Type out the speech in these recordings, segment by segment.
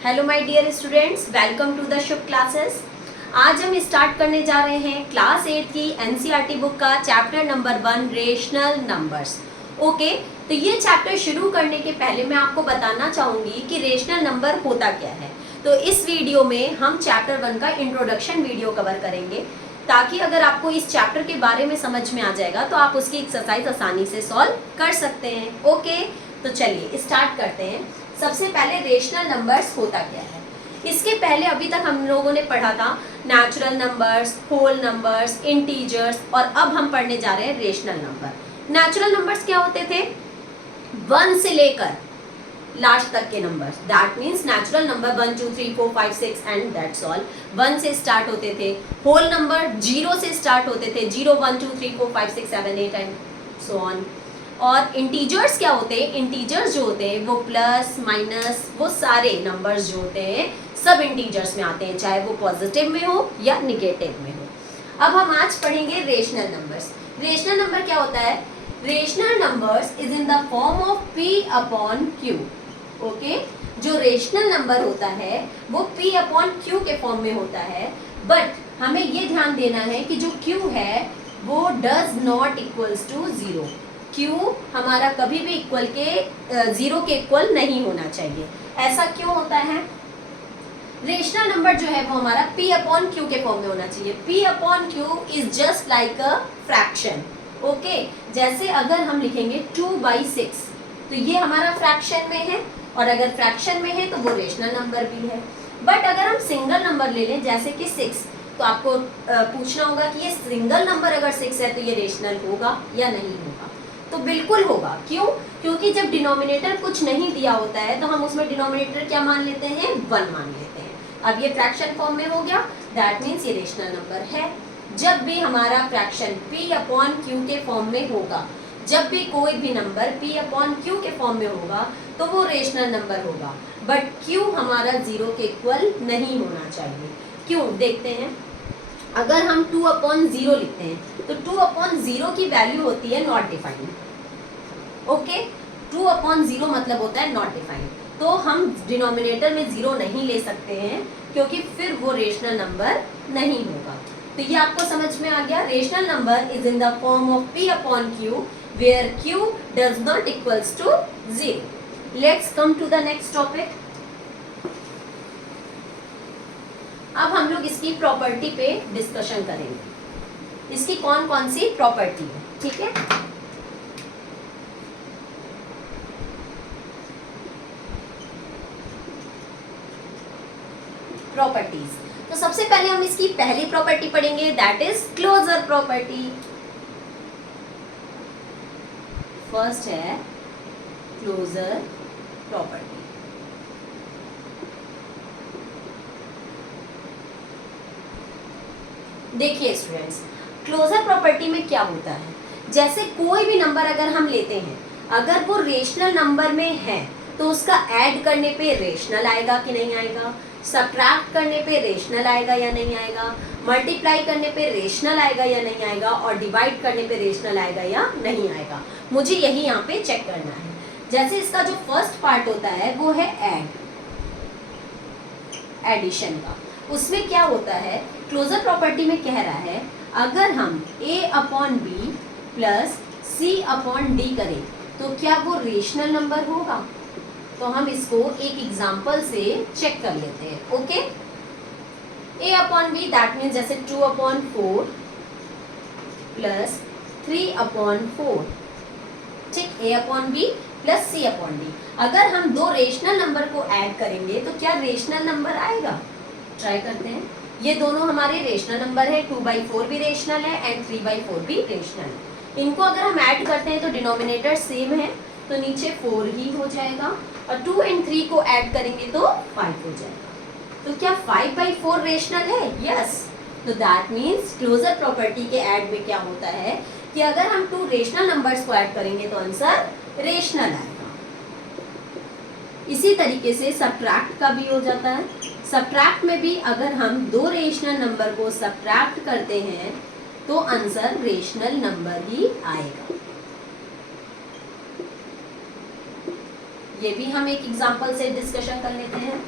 Hello my dear students, welcome to the Shubh classes. आज हम start करने जा रहे हैं क्लास 8 की एनसीईआरटी बुक का chapter number 1 rational numbers. Okay, तो ये चैप्टर शुरू करने के पहले मैं आपको बताना चाहूंगी कि रेशनल नंबर होता क्या है। तो इस वीडियो में हम चैप्टर 1 का इंट्रोडक्शन वीडियो कवर करेंगे, ताकि अगर आपको इस चैप्टर के बारे में समझ में आ जाएगा तो आप उसकी एक्सरसाइज आसानी से सॉल्व कर सकते हैं। ओके, तो चलिए स्टार्ट करते हैं। सबसे पहले रेशनल नंबर्स होता क्या है। इसके पहले अभी तक हम लोगों ने पढ़ा था natural numbers, whole numbers, integers, और अब हम पढ़ने जा रहे हैं रेशनल नंबर। नेचुरल नंबर्स क्या होते थे? 1 से लेकर लास्ट तक के numbers, that means natural number 1 2 3 4 5 6 and that's all 1 से स्टार्ट होते थे। होल नंबर 0 से स्टार्ट होते थे, 0 1 2 3 4 5 6 7 8 एंड सो ऑन। और इंटीजर्स क्या होते हैं? इंटीजर्स जो होते हैं वो प्लस माइनस, वो सारे नंबर्स जो होते हैं सब इंटीजर्स में आते हैं, चाहे वो पॉजिटिव में हो या निगेटिव में हो। अब हम आज पढ़ेंगे रेशनल नंबर्स। रेशनल नंबर क्या होता है? Rational numbers is in the form of p upon q। Okay, जो रेशनल नंबर होता है वो p अपॉन q के फॉर्म में होता है, बट हमें ये ध्यान देना है कि जो q है वो does not equals to 0। Q हमारा कभी भी इक्वल के 0 के इक्वल नहीं होना चाहिए। ऐसा क्यों होता है? रेशनल नंबर जो है वो हमारा p अपॉन q के फॉर्म में होना चाहिए। p upon q is just like a fraction. Okay, जैसे अगर हम लिखेंगे 2/6 तो ये हमारा फ्रैक्शन में है, और अगर फ्रैक्शन में है तो वो रेशनल नंबर भी है। बट अगर हम सिंगल नंबर ले लें जैसे कि 6, तो आपको पूछना होगा कि ये सिंगल नंबर अगर 6 है तो ये रेशनल होगा या नहीं होगा? तो बिल्कुल होगा। क्यों? क्योंकि जब डिनोमिनेटर कुछ नहीं दिया होता है तो हम उसमें डिनोमिनेटर क्या मान लेते हैं? 1 मान लेते हैं। अब ये फ्रैक्शन फॉर्म में हो गया, दैट मीन्स ये रेशनल नंबर है। जब भी हमारा फ्रैक्शन p अपॉन q के फॉर्म में होगा, जब भी कोई भी नंबर p अपॉन q के फॉर्म में होगा तो वो रेशनल नंबर होगा, बट q हमारा 0 के इक्वल नहीं होना चाहिए। क्यों? देखते हैं। अगर हम 2 अपॉन 0 लिखते हैं तो 2 अपॉन 0 की वैल्यू होती है नॉट डिफाइंड। ओके, 2 अपॉन 0 मतलब होता है नॉट डिफाइंड, तो हम डिनोमिनेटर में 0 नहीं ले सकते हैं, क्योंकि फिर वो रेशनल नंबर नहीं होगा। तो ये आपको समझ में आ गया। Rational number is in the form of p upon q where q does not equals to 0। Let's come to the next topic. अब हम लोग इसकी प्रॉपर्टी पे डिस्कशन करेंगे। इसकी कौन कौन सी प्रॉपर्टी है, ठीक है? प्रॉपर्टीज। तो सबसे पहले हम इसकी पहली प्रॉपर्टी पढ़ेंगे, that is closure property. First है क्लोजर प्रॉपर्टी। देखिए स्टूडेंट्स, क्लोजर प्रॉपर्टी में क्या होता है? जैसे कोई भी नंबर अगर हम लेते हैं, अगर वो रेशनल नंबर में है तो उसका ऐड करने पे रेशनल आएगा कि नहीं आएगा, सब्ट्रैक्ट करने पे रेशनल आएगा या नहीं आएगा, मल्टीप्लाई करने पे रेशनल आएगा या नहीं आएगा, और डिवाइड करने पे रेशनल आएगा या नहीं आएगा। मुझे यही यहाँ पे चेक करना है। जैसे इसका जो फर्स्ट पार्ट होता है वो है एडिशन का। उसमें क्या होता है? क्लोजर प्रॉपर्टी में कह रहा है अगर हम a upon B plus C upon D करें तो क्या वो रेशनल नंबर होगा? तो हम इसको एक एग्जांपल से चेक कर लेते हैं। Okay, a upon B that means जैसे 2 अपॉन 4 प्लस 3 अपॉन 4, ठीक, a upon B plus C upon D. अगर हम दो रेशनल नंबर को ऐड करेंगे तो क्या रेशनल नंबर आएगा? ट्राई करते हैं। ये दोनों हमारे रेशनल नंबर है, 2/4 भी रेशनल है एंड 3/4 भी रेशनल है। इनको अगर हम ऐड करते हैं तो डिनोमिनेटर सेम है, तो नीचे 4 ही हो जाएगा, और 2 एंड 3 को ऐड करेंगे तो 5 हो जाएगा। तो क्या 5/4 रेशनल है? यस। तो दैट मीन्स क्लोजर प्रॉपर्टी के ऐड में क्या होता है कि अगर हम 2 रेशनल नंबर्स को ऐड करेंगे तो आंसर रेशनल आएगा। इसी तरीके से सब्ट्रैक्ट का भी हो जाता है। सब्ट्रैक्ट में भी अगर हम 2 रेशनल नंबर को सब्ट्रैक्ट करते हैं तो आंसर रेशनल नंबर ही आएगा। ये भी हम एक एग्जांपल से डिस्कशन कर लेते हैं।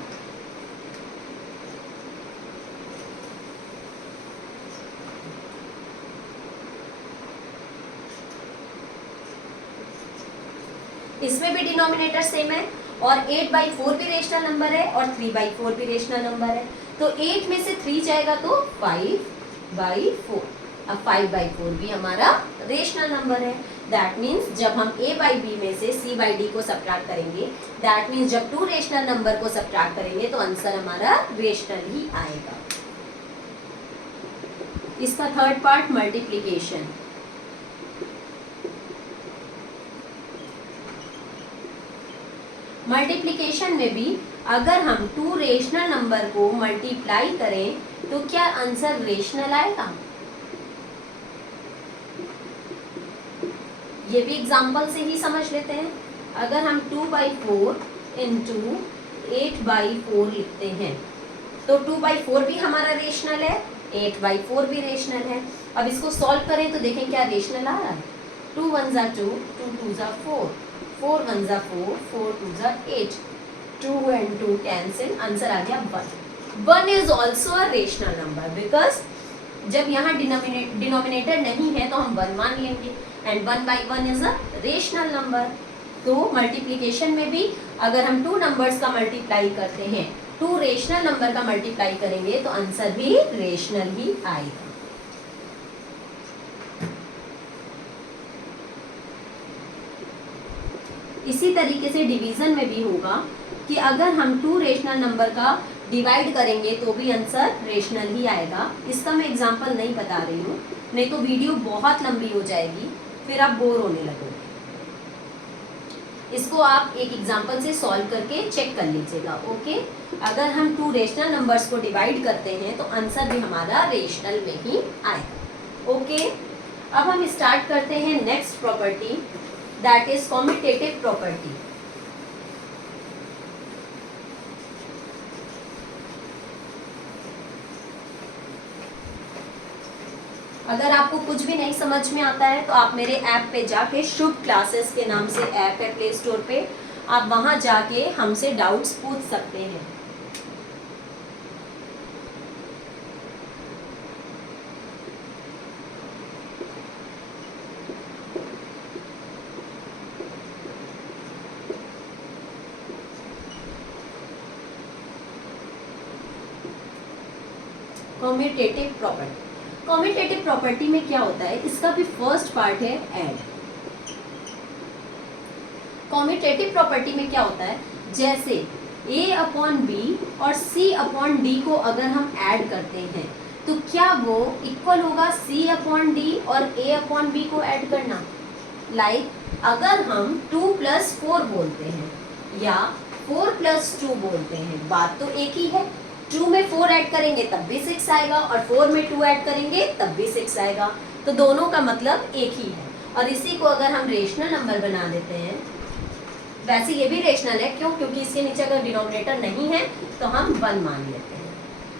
इसमें भी डिनोमिनेटर सेम है और 8/4 भी रेशनल नंबर है और 3/4 भी रेशनल नंबर है। तो 8 में से 3 जाएगा तो 5/4। अब 5/4 भी हमारा रेशनल नंबर है। दैट मीन्स जब हम a/b में से c/d को सब्ट्रैक्ट करेंगे, दैट मीन्स जब 2 रेशनल नंबर को सब्ट्रैक्ट करेंगे तो आंसर हमारा रेशनल ही आएगा। इसका थर्ड पार्ट मल्टीप्लिकेशन। मल्टीप्लिकेशन में भी अगर हम 2 रेशनल नंबर को मल्टीप्लाई करें तो क्या आंसर रेशनल आएगा? ये भी एग्जाम्पल से ही समझ लेते हैं। अगर हम 2/4 इंटू 8/4 लिखते हैं तो 2/4 भी हमारा रेशनल है, 8/4 भी रेशनल है। अब इसको सॉल्व करें तो देखें क्या रेशनल आ रहा है। 2 1 ज़ा 2, 2 2 ज़ा 4, 4 1 ज़ा 4, 4 2 ज़ा 8, 2 and 2 कैंसिल, आंसर आ गया 1। 1 is also a rational number because जब यहाँ डिनोमिनेटर नहीं है तो हम 1 मान लेंगे and 1/1 is a rational number. तो मल्टीप्लिकेशन में भी अगर हम 2 नंबर्स का मल्टीप्लाई करते हैं, 2 रेशनल नंबर का मल्टीप्लाई करेंगे तो आंसर भी रेशनल ही आएगा। इसी तरीके से डिवीजन में भी होगा कि अगर हम 2 रेशनल नंबर का डिवाइड करेंगे तो भी आंसर रेशनल ही आएगा। इसका मैं एग्जांपल नहीं बता रही हूँ, नहीं तो वीडियो बहुत लंबी हो जाएगी, फिर आप बोर होने लगोगे। इसको आप एक एग्जांपल से सॉल्व करके चेक कर लीजिएगा। ओके, अगर हम 2 रेशनल नंबर्स को डिवाइड करते हैं तो आंसर भी हमारा रेशनल में ही आएगा। ओके, अब हम स्टार्ट करते हैं next property, that is commutative property. अगर आपको कुछ भी नहीं समझ में आता है तो आप मेरे ऐप पे जाके शुभ क्लासेस के नाम से ऐप है प्ले स्टोर पे, आप वहां जाके हमसे डाउट्स पूछ सकते हैं। कॉम्यूटेटिव प्रॉपर्टी, कॉम्यूटेटिव प्रॉपर्टी में क्या होता है, इसका भी फर्स्ट पार्ट है ऐड। कॉम्यूटेटिव प्रॉपर्टी में क्या होता है, जैसे a/b और c/d को अगर हम ऐड करते हैं तो क्या वो इक्वल होगा c/d और a/b को ऐड करना। लाइक अगर हम 2 + 4 बोलते हैं या 4 + 2 बोलते हैं, बात तो एक ही है। 2 में 4 ऐड करेंगे तब भी 6 आएगा और 4 में 2 ऐड करेंगे तब भी 6 आएगा, तो दोनों का मतलब एक ही है। और इसी को अगर हम रेशनल नंबर बना देते हैं, वैसे ये भी रेशनल है, क्यों? क्योंकि इसके नीचे अगर डिनोमिनेटर नहीं है तो हम 1 मान लेते हैं।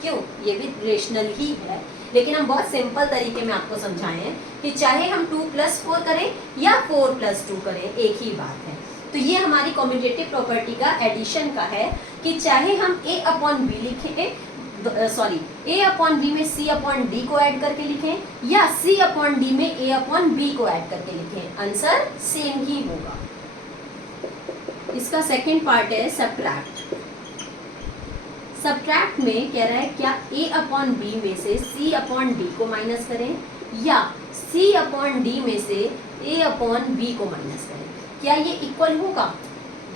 क्यों? ये भी रेशनल ही है, लेकिन हम बहुत सिंपल तरीके में आपको समझाए हैं कि चाहे हम 2 + 4 करें या 4 + 2 करें, एक ही बात है। तो ये हमारी कॉम्यूटेटिव प्रॉपर्टी का एडिशन का है कि चाहे हम a/b लिखें, सॉरी a/b में c/d को ऐड करके लिखें या c/d में a/b को ऐड करके लिखें, आंसर सेम ही होगा। इसका सेकंड पार्ट है सब्ट्रैक्ट। सब्ट्रैक्ट में कह रहा है क्या a/b में से c/d को माइनस करें या c/d में से a/b को माइनस करें, क्या ये इक्वल होगा?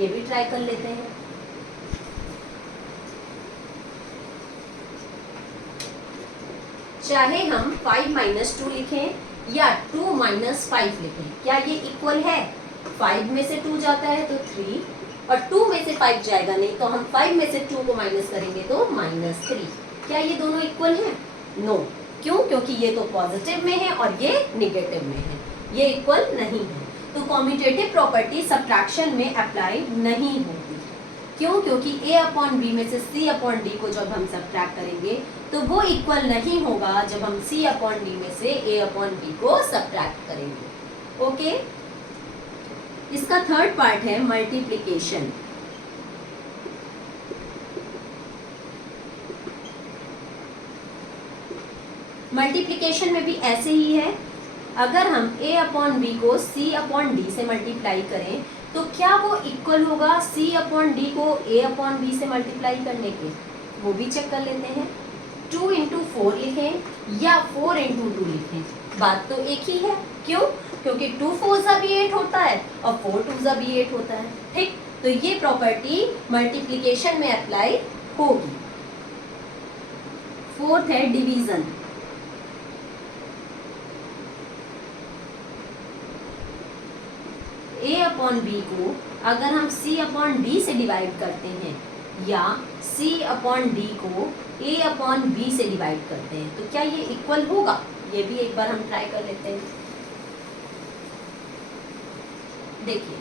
ये भी ट्राई कर लेते हैं। चाहे हम 5 - 2 लिखें या 2 - 5 लिखें, क्या ये इक्वल है? 5 में से 2 जाता है तो 3 और 2 में से 5 जाएगा नहीं, तो हम 5 में से 2 को माइनस करेंगे तो -3। क्या ये दोनों इक्वल हैं? नो। क्यों? क्योंकि ये तो पॉजिटिव में है और ये निगेटिव में है, ये इक्वल नहीं है। तो कॉम्यूटेटिव प्रॉपर्टी सब्ट्रैक्शन में अप्लाई नहीं होती। क्यों? क्योंकि a/b में से c/d को जब हम सब्ट्रैक्ट करेंगे तो वो इक्वल नहीं होगा जब हम c/d में से a/b को सब्ट्रैक्ट करेंगे। ओके, इसका थर्ड पार्ट है मल्टीप्लिकेशन। मल्टीप्लिकेशन में भी ऐसे ही है। अगर हम a/b को c/d से मल्टीप्लाई करें तो क्या वो इक्वल होगा C अपॉन डी को A अपॉन बी से मल्टीप्लाई करने के? वो भी चेक कर लेते हैं। 2 इंटू 4 लिखें या 4 इंटू 2 लिखें, बात तो एक ही है। क्यों? क्योंकि 2 4 जा भी 8 होता है और 4 2 जा भी 8 होता है। ठीक, तो ये प्रॉपर्टी मल्टीप्लिकेशन में अप्लाई होगी। फोर्थ है डिवीजन। A अपॉन बी को अगर हम C अपॉन डी से डिवाइड करते हैं या C अपॉन डी को A अपॉन बी से डिवाइड करते हैं, तो क्या ये इक्वल होगा? ये भी एक बार हम ट्राई कर लेते हैं। देखिए,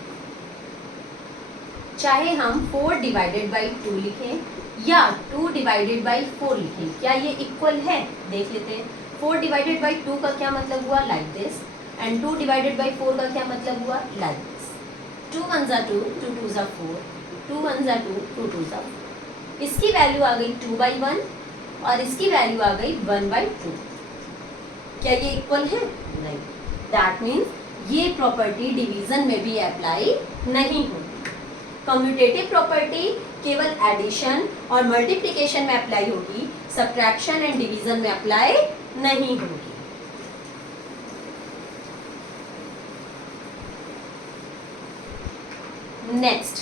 चाहे हम 4 डिवाइडेड बाई 2 लिखें या 2 डिवाइडेड बाई 4 लिखें, क्या ये इक्वल है? देख लेते हैं। 4 डिवाइडेड बाई 2 का क्या मतलब हुआ? Like this. And 2 divided by 4 का क्या मतलब हुआ? Like this. 2 1 जा 2, 2 2 जा 4, 2 1 जा 2, 2 2 जा 4। इसकी वैल्यू आ गई 2/1 और इसकी वैल्यू आ गई 1/2। क्या ये इक्वल है? नहीं। दैट मीन्स ये प्रॉपर्टी डिवीजन में भी अप्लाई नहीं होगी। कम्यूटेटिव प्रॉपर्टी केवल एडिशन और मल्टीप्लिकेशन में अप्लाई होगी, सब्ट्रैक्शन एंड डिवीजन में अप्लाई नहीं होगी। नेक्स्ट,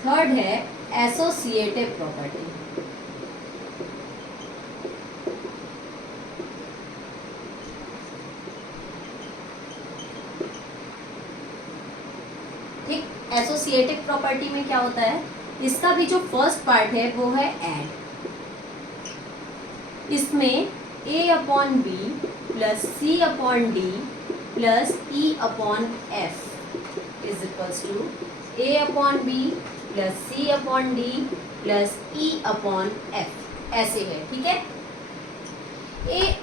थर्ड है एसोसिएटिव प्रॉपर्टी। ठीक, एसोसिएटिव प्रॉपर्टी में क्या होता है? इसका भी जो फर्स्ट पार्ट है वो है ऐड। इसमें A upon B plus C upon D plus E upon F is equals to A upon B plus C upon D plus E upon F, ऐसे है। ठीक है,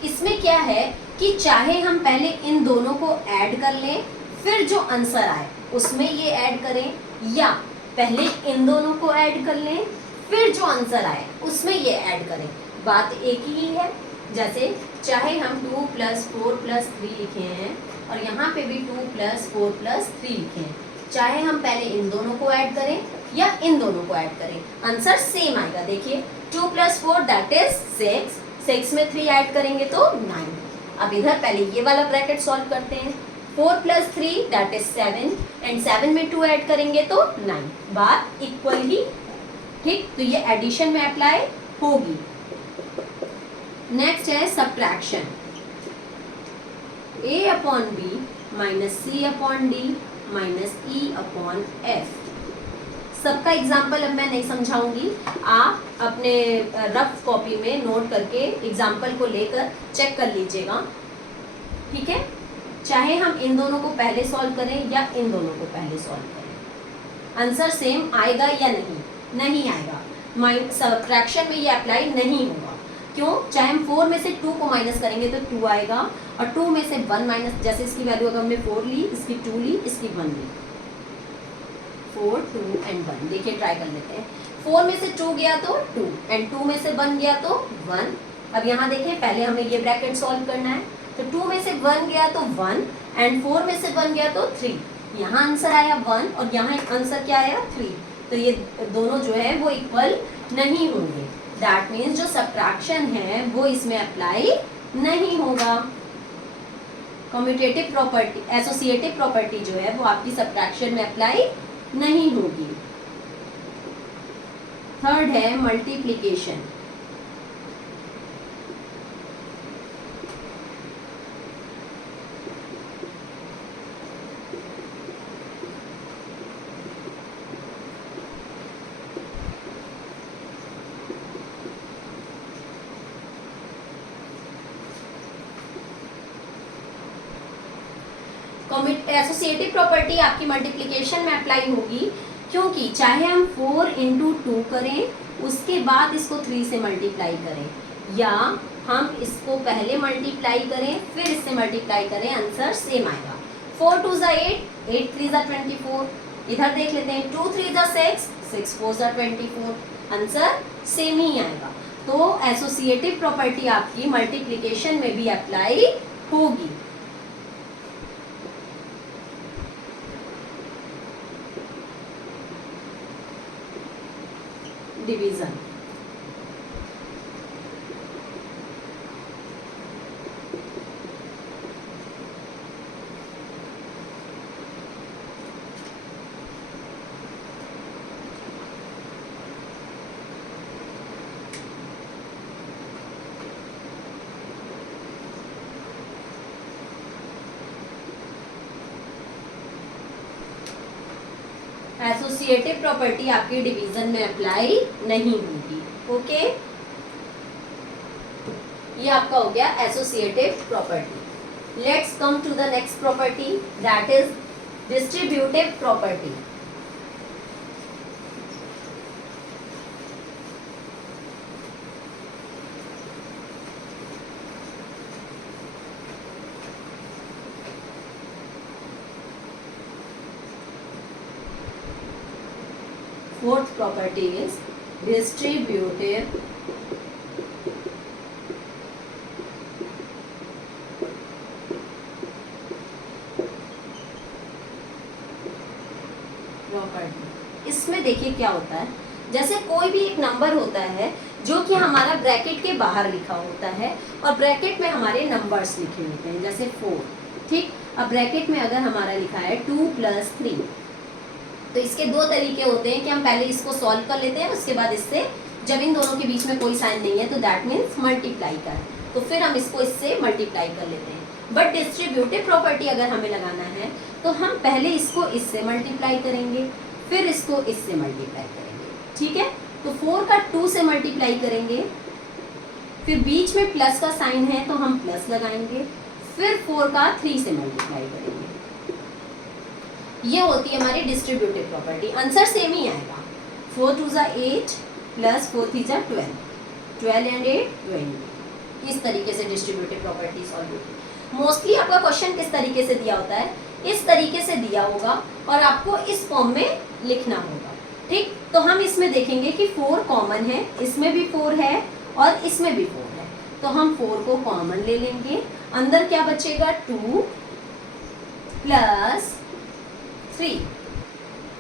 इसमें क्या है कि चाहे हम पहले इन दोनों को ऐड कर लें, फिर जो आंसर आए उसमें ये ऐड करें, या पहले इन दोनों को ऐड कर लें, फिर जो आंसर आए उसमें ये ऐड करें, बात एक ही है। जैसे चाहे हम 2 + 4 + 3 लिखे हैं और यहाँ पे भी 2 + 4 + 3 लिखे हैं, चाहे हम पहले इन दोनों को ऐड करें या इन दोनों को ऐड करें, आंसर सेम आएगा। देखिए 2 + 4 दैट इज 6, 6 में 3 ऐड करेंगे तो 9। अब इधर पहले ये वाला ब्रैकेट सॉल्व करते हैं। 4 + 3 दैट इज 7 एंड 7 में 2 ऐड करेंगे तो 9, बात इक्वल ही। ठीक, तो ये एडिशन में अप्लाई होगी। नेक्स्ट है subtraction. A upon B minus C upon D minus E upon F। सबका एग्जाम्पल अब मैं नहीं समझाऊंगी, आप अपने रफ कॉपी में नोट करके एग्जाम्पल को लेकर चेक कर लीजिएगा। ठीक है, चाहे हम इन दोनों को पहले सॉल्व करें या इन दोनों को पहले सॉल्व करें, आंसर सेम आएगा या नहीं? नहीं आएगा। सब्ट्रैक्शन में ये अप्लाई नहीं होगा। क्यों? चाहे हम 4 में से 2 को माइनस करेंगे तो 2 आएगा और 2 में से 1 माइनस, जैसे इसकी वैल्यू अगर हमने 4 ली, इसकी 2 ली, इसकी 1 ली, 4 2 एंड 1। देखिए ट्राई कर लेते हैं। 4 में से 2 गया तो 2 एंड 2 में से 1 गया तो 1। अब यहाँ देखें, पहले हमें ये ब्रैकेट सॉल्व करना है, तो 2 में से 1 गया तो 1 एंड 4 में से 1 गया तो 3। यहाँ आंसर आया 1 और यहाँ आंसर क्या आया 3, तो ये दोनों जो है वो इक्वल नहीं होंगे। दैट मीन्स जो सब्ट्रैक्शन है वो इसमें अप्लाई नहीं होगा। कम्यूटेटिव प्रॉपर्टी, एसोसिएटिव प्रॉपर्टी जो है वो आपकी सब्ट्रैक्शन में अप्लाई नहीं होगी। थर्ड है मल्टीप्लिकेशन। एसोसिएटिव प्रॉपर्टी आपकी मल्टीप्लिकेशन में अप्लाई होगी, क्योंकि चाहे हम 4 इंटू 2 करें, उसके बाद इसको 3 से मल्टीप्लाई करें, या हम इसको पहले मल्टीप्लाई करें फिर इससे मल्टीप्लाई करें, आंसर सेम आएगा। 4 2 ज़ा 8, 8 3 ज़ा 24, इधर देख लेते हैं 2 3 ज़ा 6, 6 4 ज़ा 24, आंसर सेम ही आएगा। तो एसोसिएटिव प्रॉपर्टी आपकी मल्टीप्लिकेशन में भी अप्लाई होगी। डिवीजन, एसोसिएटिव प्रॉपर्टी आपकी डिवीजन में अप्लाई नहीं होगी। ओके, ये आपका हो गया associative property. Let's come to the next property, that is distributive property. Fourth property is distributive property. इसमें देखिए क्या होता है, जैसे कोई भी एक नंबर होता है जो कि हमारा ब्रैकेट के बाहर लिखा होता है और ब्रैकेट में हमारे नंबर्स लिखे होते हैं, जैसे 4, ठीक। अब ब्रैकेट में अगर हमारा लिखा है 2 + 3, तो इसके दो तरीके होते हैं कि हम पहले इसको सॉल्व कर लेते हैं, उसके बाद इससे जब इन दोनों के बीच में कोई साइन नहीं है तो दैट मीन्स मल्टीप्लाई कर, तो फिर हम इसको इससे मल्टीप्लाई कर लेते हैं। बट डिस्ट्रीब्यूटिव प्रॉपर्टी अगर हमें लगाना है तो हम पहले इसको इससे मल्टीप्लाई करेंगे, फिर इसको इससे मल्टीप्लाई करेंगे, ठीक है। तो 4 का 2 से मल्टीप्लाई करेंगे, फिर बीच में प्लस का साइन है तो हम प्लस लगाएंगे, फिर 4 का 3 से मल्टीप्लाई करेंगे। ये होती है हमारी डिस्ट्रीब्यूटिव प्रॉपर्टी, आंसर सेम ही आएगा। 4 2 ज़ा 8 + 4 3 ज़ा 12, 12 and 8 20। इस तरीके से डिस्ट्रीब्यूटिव प्रॉपर्टी सॉल्व होती है। मोस्टली आपका क्वेश्चन किस तरीके से दिया होता है, इस तरीके से दिया होगा और आपको इस फॉर्म में लिखना होगा, ठीक। तो हम इसमें देखेंगे कि 4 कॉमन है, इसमें भी 4 है और इसमें भी 4 है, तो हम 4 को कॉमन ले लेंगे। अंदर क्या बचेगा, 2 + 3,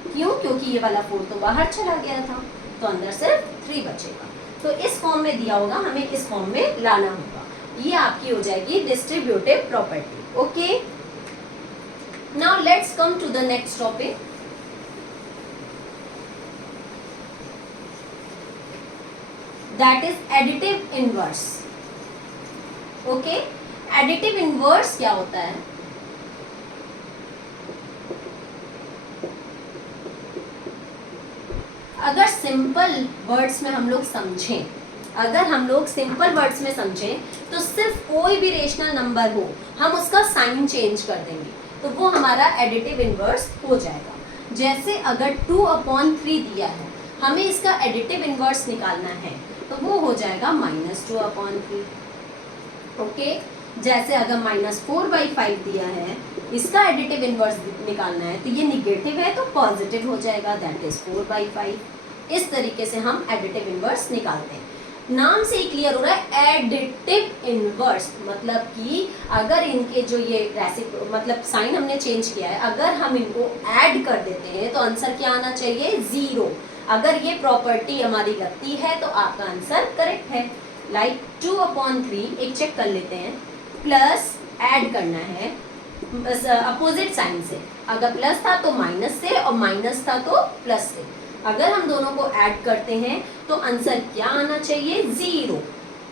क्यों, क्योंकि ये वाला 4 तो बाहर चला गया था, तो अंदर सिर्फ 3 बचेगा। तो इस फॉर्म में दिया होगा, हमें इस फॉर्म में लाना होगा। ये आपकी हो जाएगी distributive property. Okay, now let's come to the next topic, that is additive inverse. Okay, additive inverse क्या होता है? अगर सिंपल वर्ड्स में हम लोग समझें, अगर हम लोग सिंपल वर्ड्स में समझें तो सिर्फ कोई भी रेशनल नंबर हो हम उसका साइन चेंज कर देंगे तो वो हमारा एडिटिव इनवर्स हो जाएगा। जैसे अगर 2/3 दिया है, हमें इसका एडिटिव इनवर्स निकालना है तो वो हो जाएगा -2/3। ओके, जैसे अगर -4/5 दिया है, इसका एडिटिव इनवर्स निकालना है तो ये निगेटिव है तो पॉजिटिव हो जाएगा, दैट इज 4/5। इस तरीके से हम एडिटिव इनवर्स निकालते हैं। नाम से ही क्लियर हो रहा है एडिटिव इनवर्स, मतलब कि अगर इनके जो ये मतलब साइन हमने चेंज किया है, अगर हम इनको ऐड कर देते हैं तो आंसर क्या आना चाहिए, 0। अगर ये प्रॉपर्टी हमारी लगती है तो आपका आंसर करेक्ट है। लाइक 2/3 एक चेक कर लेते हैं, प्लस ऐड करना है अपोजिट साइन से, अगर प्लस था तो माइनस से और माइनस था तो प्लस से। अगर हम दोनों को ऐड करते हैं तो आंसर क्या आना चाहिए, 0।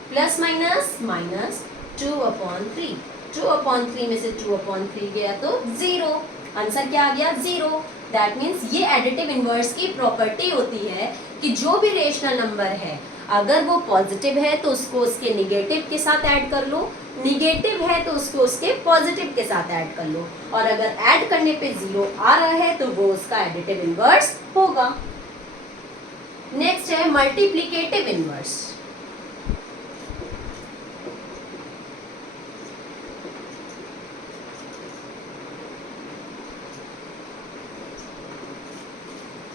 प्लस माइनस माइनस 2/3, 2/3 में से 2/3 गया तो 0, आंसर क्या आ गया, 0। दैट मीन्स ये एडिटिव इनवर्स की प्रॉपर्टी होती है कि जो भी रेशनल नंबर है अगर वो पॉजिटिव है तो उसको उसके निगेटिव के साथ ऐड कर लो, निगेटिव है तो उसको उसके पॉजिटिव के साथ ऐड कर लो, और अगर ऐड करने पे 0 आ रहा है तो वो उसका एडिटिव इनवर्स होगा। नेक्स्ट है मल्टीप्लिकेटिव इनवर्स।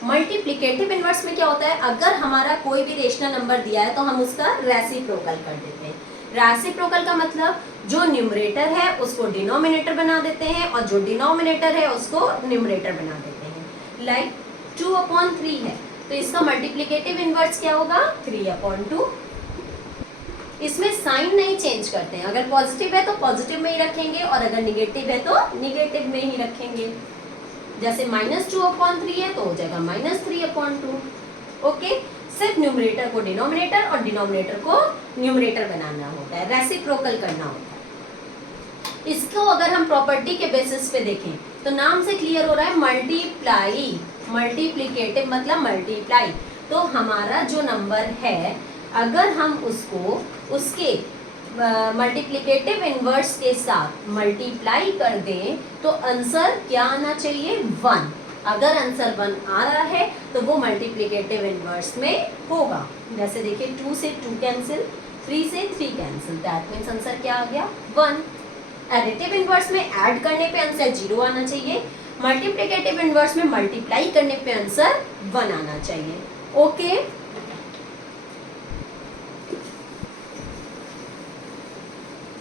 मल्टीप्लिकेटिव इनवर्स में क्या होता है, अगर हमारा कोई भी रेशनल नंबर दिया है तो हम उसका रेसिप्रोकल कर देते हैं। रेसिप्रोकल का मतलब जो न्यूमरेटर है उसको डिनोमिनेटर बना देते हैं और जो डिनोमिनेटर है उसको न्यूमरेटर बना देते हैं। लाइक 2/3 है तो इसका मल्टीप्लिकेटिव इनवर्स क्या होगा, 3/2। इसमें साइन नहीं चेंज करते हैं, अगर पॉजिटिव है तो पॉजिटिव में ही रखेंगे और अगर निगेटिव है तो निगेटिव में ही रखेंगे। जैसे -2/3 है तो हो जाएगा -3/2। ओके, सिर्फ न्यूमरेटर को डिनोमिनेटर और डिनोमिनेटर को न्यूमरेटर बनाना होता है, रेसिप्रोकल करना होता है। इसको अगर हम प्रॉपर्टी के बेसिस पे देखें तो नाम से क्लियर हो रहा है, मल्टीप्लाई, मल्टीप्लिकेटिव मतलब मल्टीप्लाई। तो हमारा जो नंबर है अगर हम उसको उसके मल्टीप्लिकेटिव इनवर्स के साथ मल्टीप्लाई कर दें तो आंसर क्या आना चाहिए, 1। अगर आंसर 1 आ रहा है तो वो मल्टीप्लिकेटिव इनवर्स में होगा। जैसे देखिए 2 से 2 कैंसिल, 3 से 3 कैंसिल, दैट मीन्स आंसर क्या आ गया, 1। एडिटिव इनवर्स में ऐड करने पे आंसर 0 आना चाहिए, मल्टीप्लिकेटिव इनवर्स में मल्टीप्लाई करने पे आंसर 1 आना चाहिए। Okay,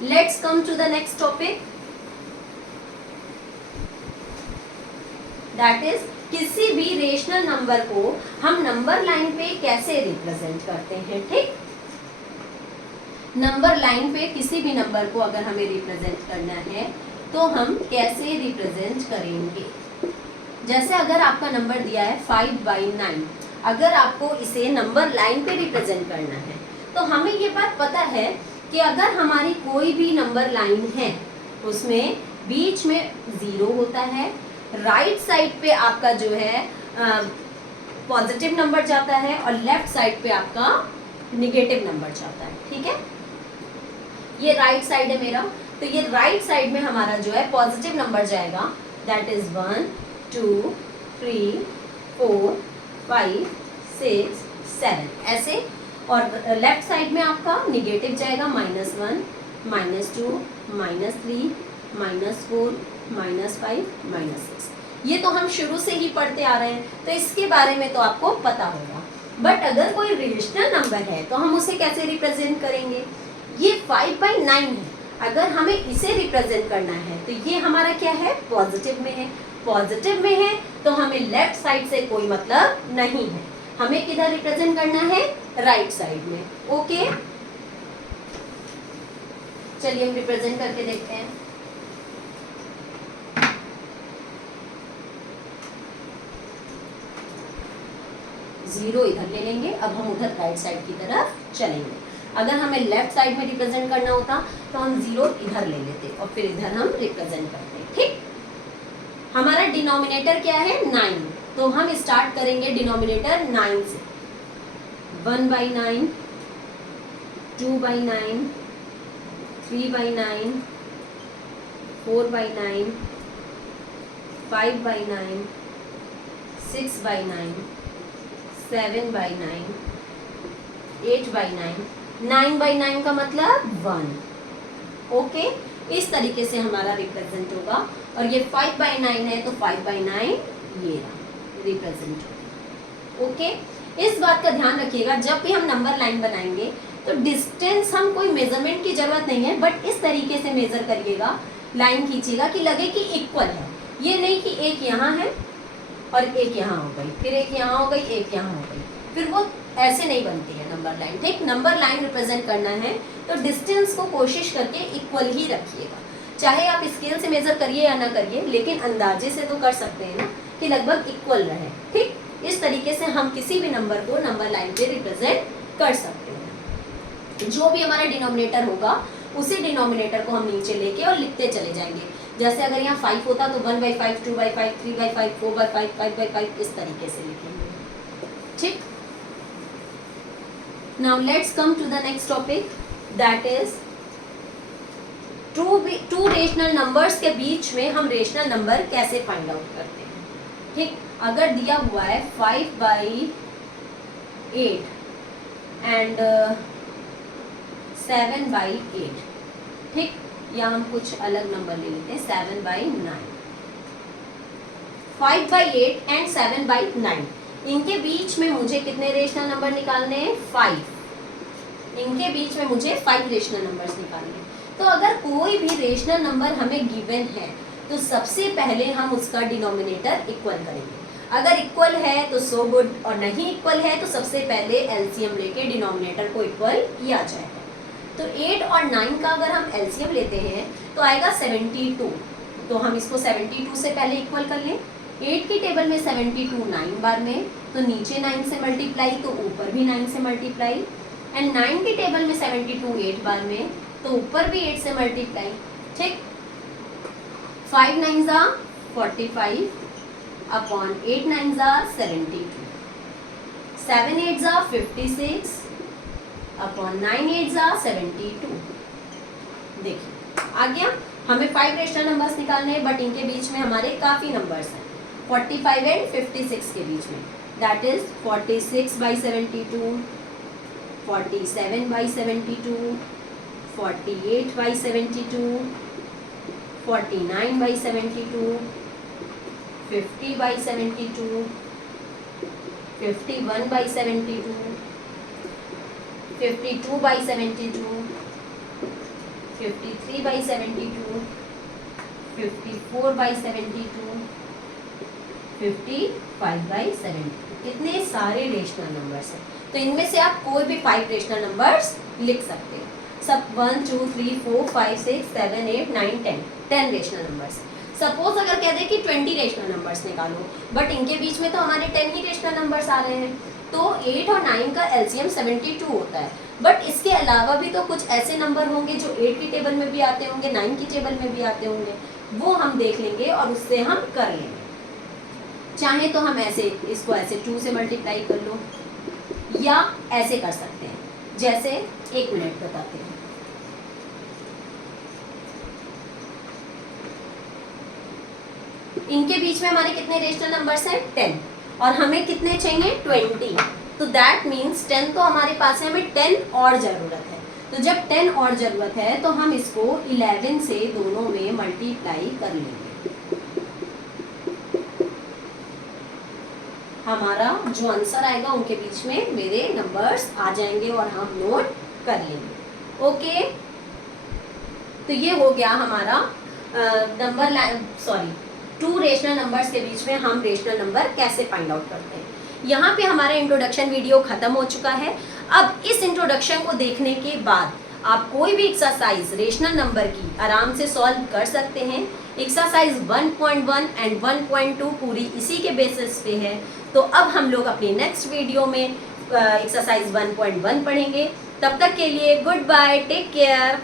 let's come to the next topic, that is किसी भी रेशनल नंबर को हम नंबर लाइन पे कैसे रिप्रेजेंट करते हैं। ठीक, नंबर लाइन पे किसी भी नंबर को अगर हमें रिप्रेजेंट करना है तो हम कैसे रिप्रेजेंट करेंगे। जैसे अगर आपका नंबर दिया है 5/9, अगर आपको इसे नंबर लाइन पे रिप्रेजेंट करना है तो हमें ये बात पता है कि अगर हमारी कोई भी नंबर लाइन है उसमें बीच में 0 होता है, राइट साइड पे आपका जो है पॉजिटिव नंबर जाता है और लेफ्ट साइड पे आपका निगेटिव नंबर जाता है। ठीक है, ये राइट साइड है मेरा, तो ये राइट साइड में हमारा जो है पॉजिटिव नंबर जाएगा, दैट इज 1 2 3 4 5 6 7 ऐसे, और लेफ्ट साइड में आपका निगेटिव जाएगा -1 -2 -3 -4 -5 -6। ये तो हम शुरू से ही पढ़ते आ रहे हैं तो इसके बारे में तो आपको पता होगा। बट अगर कोई रेशनल नंबर है तो हम उसे कैसे रिप्रेजेंट करेंगे। ये 5/9 है, अगर हमें इसे रिप्रेजेंट करना है तो ये हमारा क्या है, पॉजिटिव में है। पॉजिटिव में है तो हमें लेफ्ट साइड से कोई मतलब नहीं है, हमें किधर रिप्रेजेंट करना है, राइट साइड में। ओके, चलिए हम रिप्रेजेंट करके देखते हैं। जीरो इधर ले लेंगे, अब हम उधर राइट साइड की तरफ चलेंगे। अगर हमें लेफ्ट साइड में रिप्रेजेंट करना होता तो हम 0 इधर ले लेते और फिर इधर हम रिप्रेजेंट करते। ठीक, हमारा डिनोमिनेटर क्या है, 9, तो हम स्टार्ट करेंगे डिनोमिनेटर 9 से। 1/9, 2/9, 3/9, 4/9, 5/9, 6/9, 7/9, 8/9, 9/9 का मतलब 1। ओके, इस तरीके से हमारा रिप्रेजेंट होगा। और ये 5/9 है तो 5/9 ये रिप्रेजेंट होगा। ओके, इस बात का ध्यान रखिएगा जब भी हम नंबर लाइन बनाएंगे तो डिस्टेंस हम कोई मेजरमेंट की जरूरत नहीं है, बट इस तरीके से मेजर करिएगा, लाइन खींचिएगा कि लगे कि इक्वल है। ये नहीं कि एक यहाँ है और एक यहाँ हो गई, फिर एक यहाँ हो गई, एक यहाँ हो गई, फिर वो ऐसे नहीं बनती है नंबर लाइन। ठीक, नंबर लाइन रिप्रेजेंट करना है तो डिस्टेंस को कोशिश करके इक्वल ही रखिएगा, चाहे आप स्केल से मेजर करिए या ना करिए, लेकिन अंदाजे से तो कर सकते हैं ना कि लगभग इक्वल रहे। ठीक, इस तरीके से हम किसी भी नंबर को नंबर लाइन पे रिप्रेजेंट कर सकते हैं। जो भी हमारा डिनोमिनेटर होगा उसी डिनोमिनेटर को हम नीचे लेके और लिखते चले जाएंगे। जैसे अगर यहाँ 5 होता तो 1/5, 2/5, 3/5, 4/5, 5/5 इस तरीके से लिखेंगे। ठीक, now let's come to the next topic, that is to rational numbers के बीच में हम रेशनल नंबर कैसे फाइंड आउट करते हैं। ठीक, अगर दिया हुआ है 5/8 एंड 7/8, ठीक, या हम कुछ अलग नंबर ले लेते हैं 7/9, 5/8 एंड 7/9, इनके बीच में मुझे कितने रेशनल नंबर निकालने हैं? 5। इनके बीच में मुझे 5 रेशनल नंबर्स निकालने हैं। तो अगर कोई भी रेशनल नंबर हमें गिवन है तो सबसे पहले हम उसका डिनोमिनेटर इक्वल करेंगे। अगर इक्वल है तो सो गुड, और नहीं इक्वल है तो सबसे पहले एलसीएम लेके डिनोमिनेटर को इक्वल किया जाएगा। तो 8 और 9 का अगर हम एलसीएम लेते हैं तो आएगा 72। तो हम इसको 72 से पहले इक्वल कर लें। 8 की टेबल में 72 9 बार में, तो नीचे 9 से मल्टीप्लाई तो ऊपर भी 9 से मल्टीप्लाई, एंड 9 की टेबल में 72 8 बार में, तो ऊपर भी 8 से मल्टीप्लाई, ठीक। 5 9 45 अपॉन 8 9 72, 7 8 56 अपॉन 9 8 72। देखिए आ गया। हमें 5 रेशनल नंबर्स निकालने हैं, बट इनके बीच में हमारे काफी नंबर्स हैं 45 एंड 56 के बीच में। That is 46/72, 47/72, 48/72, 49/72, 50/72, 51/72, 52/72, 53/72, 54/72, 55/72। कितने सारे रेशनल नंबर्स हैं। तो इनमें से आप कोई भी 5 रेशनल नंबर्स लिख सकते हैं। सब 1 2 3 4 5 6 7 8 9 10 रेशनल नंबर्स। सपोज अगर कह दे कि 20 रेशनल नंबर्स निकालो, बट इनके बीच में तो हमारे 10 ही रेशनल नंबर्स आ रहे हैं, तो 8 और 9 का एलसीएम 72 होता है। बट इसके अलावा भी तो कुछ ऐसे नंबर होंगे जो 8 की टेबल में भी आते होंगे, 9 की टेबल में भी आते होंगे, वो हम देख लेंगे और उससे हम कर लेंगे। चाहे तो हम ऐसे इसको ऐसे 2 से मल्टीप्लाई कर लो, या ऐसे कर सकते हैं, जैसे 1 मिनट बताते हैं। इनके बीच में हमारे कितने रेशनल नंबर्स हैं? 10, और हमें कितने चाहिए? 20। तो दैट मीन्स 10 तो हमारे पास है, हमें 10 और जरूरत है। तो जब 10 और जरूरत है तो हम इसको 11 से दोनों में मल्टीप्लाई कर लेंगे। हमारा जो आंसर आएगा उनके बीच में मेरे नंबर्स आ जाएंगे और हम नोट कर लेंगे। ओके, तो ये हो गया हमारा नंबर 2 रेशनल नंबर्स के बीच में हम रेशनल नंबर कैसे फाइंड आउट करते हैं। यहाँ पे हमारा इंट्रोडक्शन वीडियो खत्म हो चुका है। अब इस इंट्रोडक्शन को देखने के बाद आप कोई भी एक्सरसाइज रेशनल नंबर की आराम से सॉल्व कर सकते हैं। एक्सरसाइज 1.1 एंड 1.2 पूरी इसी के बेसिस पे है। तो अब हम लोग अपनी नेक्स्ट वीडियो में एक्सरसाइज 1.1 पढ़ेंगे। तब तक के लिए गुड बाय, टेक केयर।